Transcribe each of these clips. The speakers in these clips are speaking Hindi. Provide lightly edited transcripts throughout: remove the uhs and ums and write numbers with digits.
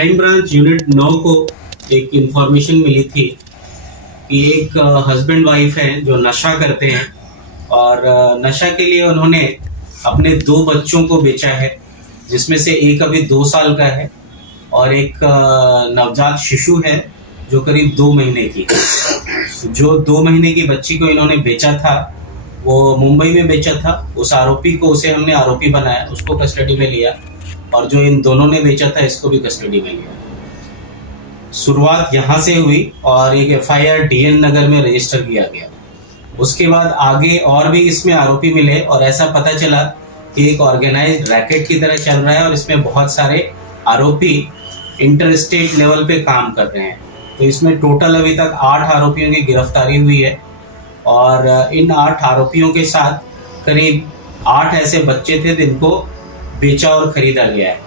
क्राइम ब्रांच यूनिट 9 को एक इंफॉर्मेशन मिली थी कि एक हस्बैंड वाइफ हैं जो नशा करते हैं और नशा के लिए उन्होंने अपने 2 बच्चों को बेचा है, जिसमें से एक अभी 2 साल का है और एक नवजात शिशु है जो करीब 2 महीने की है। जो 2 महीने की बच्ची को इन्होंने बेचा था वो मुंबई में बेचा था। उस आरोपी को हमने आरोपी बनाया, उसको कस्टडी में लिया और जो इन दोनों ने बेचा था इसको भी कस्टडी में लिया। शुरुआत यहाँ से हुई और एक एफआईआर डीएन नगर में रजिस्टर किया गया। उसके बाद आगे और भी इसमें आरोपी मिले और ऐसा पता चला कि एक ऑर्गेनाइज्ड रैकेट की तरह चल रहा है और इसमें बहुत सारे आरोपी इंटर स्टेट लेवल पे काम कर रहे हैं। तो इसमें टोटल अभी तक 8 आरोपियों की गिरफ्तारी हुई है और इन 8 आरोपियों के साथ करीब 8 ऐसे बच्चे थे जिनको बेचा और खरीदा गया है।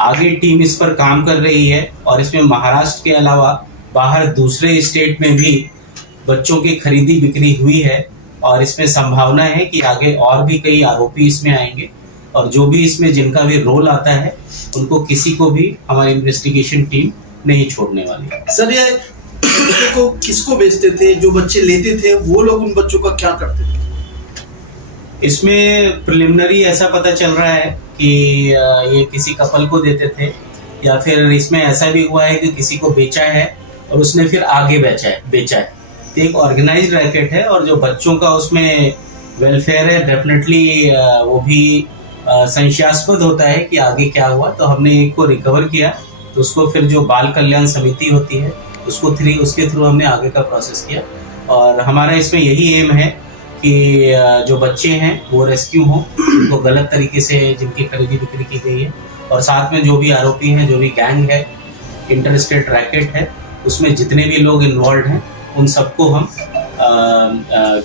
आगे टीम इस पर काम कर रही है और इसमें महाराष्ट्र के अलावा बाहर दूसरे स्टेट में भी बच्चों की खरीदी बिक्री हुई है और इसमें संभावना है कि आगे और भी कई आरोपी इसमें आएंगे और जो भी इसमें जिनका भी रोल आता है उनको किसी को भी हमारी इन्वेस्टिगेशन टीम नहीं छोड़ने वाली। सर, ये बच्चों को किसको बेचते थे? जो बच्चे लेते थे वो लोग उन बच्चों का क्या करते थे? इसमें प्रिलिमिनरी ऐसा पता चल रहा है कि ये किसी कपल को देते थे या फिर इसमें ऐसा भी हुआ है कि किसी को बेचा है और उसने फिर आगे बेचा है। तो एक ऑर्गेनाइज्ड रैकेट है और जो बच्चों का उसमें वेलफेयर है डेफिनेटली वो भी संशयास्पद होता है कि आगे क्या हुआ। तो हमने एक को रिकवर किया तो उसको फिर जो बाल कल्याण समिति होती है उसके थ्रू हमने आगे का प्रोसेस किया और हमारा इसमें यही एम है कि जो बच्चे हैं वो रेस्क्यू हों, उनको गलत तरीके से जिनकी खरीदी बिक्री की गई है और साथ में जो भी आरोपी हैं, जो भी गैंग है, इंटर स्टेट रैकेट है, उसमें जितने भी लोग इन्वॉल्व हैं उन सबको हम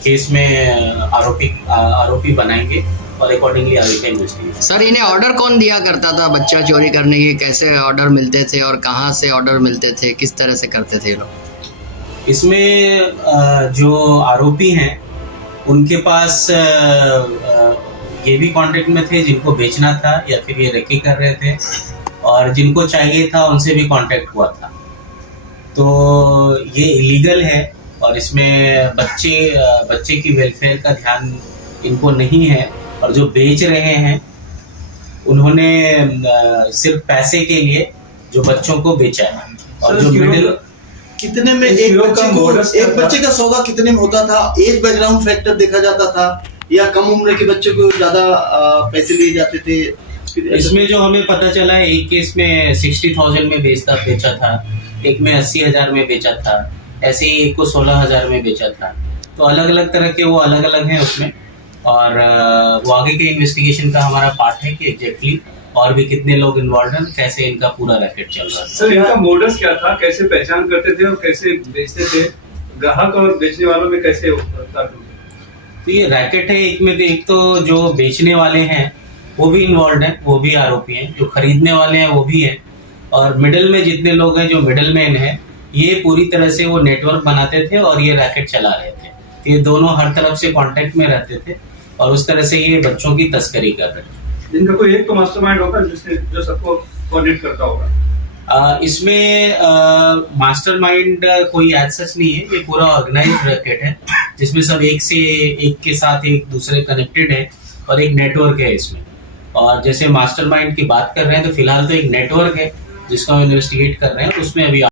केस में आरोपी बनाएंगे और अकॉर्डिंगली आगे का इन्वेस्टिगेशन। सर, इन्हें ऑर्डर कौन दिया करता था बच्चा चोरी करने के? कैसे ऑर्डर मिलते थे और कहाँ से ऑर्डर मिलते थे? किस तरह से करते थे लोग? इसमें जो आरोपी हैं उनके पास ये भी कांटेक्ट में थे जिनको बेचना था या फिर ये रेकी कर रहे थे और जिनको चाहिए था उनसे भी कांटेक्ट हुआ था। तो ये इलीगल है और इसमें बच्चे की वेलफेयर का ध्यान इनको नहीं है और जो बेच रहे हैं उन्होंने सिर्फ पैसे के लिए जो बच्चों को बेचा है। और जो मिडिल कितने में एक बच्चे का सौदा कितने में होता था? एज बैकग्राउंड फैक्टर देखा जाता था या कम उम्र के बच्चे को ज्यादा पैसे लिए जाते थे? इसमें जो हमें पता चला है एक केस में 60,000 में बेचा था, एक में 80,000 में बेचा था, ऐसे ही एक को 16,000 में बेचा था। तो अलग अलग तरह के वो अलग अलग हैं उसमें और वो आगे के इन्वेस्टिगेशन का हमारा पार्ट है कि एग्जैक्टली और भी कितने लोग इन्वॉल्व हैं, कैसे इनका पूरा रैकेट चल रहा है। सर, इनका मोडस क्या था? कैसे पहचान करते थे और कैसे बेचते थे? ग्राहक और बेचने वालों में कैसे होता? तो ये रैकेट है, एक तो जो बेचने वाले हैं वो भी इन्वॉल्व हैं, वो भी आरोपी हैं, जो खरीदने वाले हैं वो भी हैं और मिडल में जितने लोग हैं जो मिडल मैन है ये पूरी तरह से वो नेटवर्क बनाते थे और ये रैकेट चला रहे थे। ये दोनों हर तरफ से कांटेक्ट में रहते थे और उस तरह से ये बच्चों की तस्करी कर रहे थे। जिनका कोई एक तो मास्टरमाइंड होगा जो सबको कोऑर्डिनेट करता होगा। इसमें मास्टरमाइंड कोई एज सच नहीं है, ये पूरा ऑर्गेनाइज्ड रैकेट है जिसमें सब एक के साथ एक दूसरे कनेक्टेड है और एक नेटवर्क है इसमें। और जैसे मास्टरमाइंड की बात कर रहे हैं तो फिलहाल तो एक नेटवर्क है जिसको हम इन्वेस्टिगेट कर रहे हैं, उसमें अभी